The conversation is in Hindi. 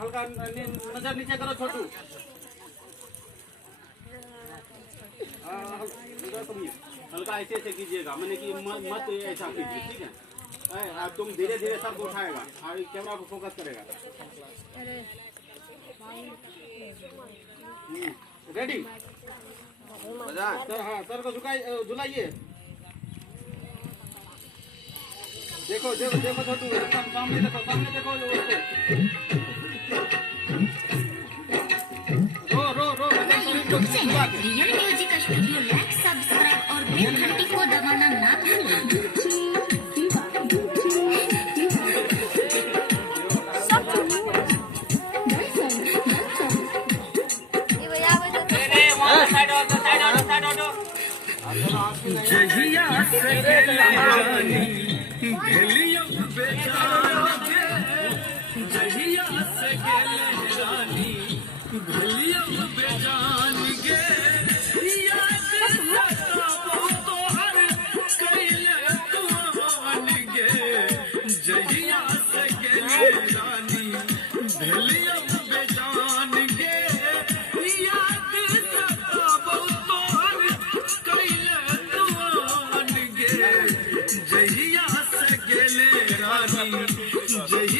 हल्का नजर नीचे करो छोटू। हल्का ऐसे ऐसे कीजिएगा, मैंने कि मत ऐसा कीजिए, ठीक है। तुम धीरे धीरे सबको उठाएगा और कैमरा को फोकस करेगा। रेडी? सर, हाँ सर को झुलाइए। देखो देखो देखो छोटू, सामने देखो, सामने देखो उसको। Real music studio like subscribe और बेल घंटी को दबाना ना भूलें। जहिया से गेले रानी जहिया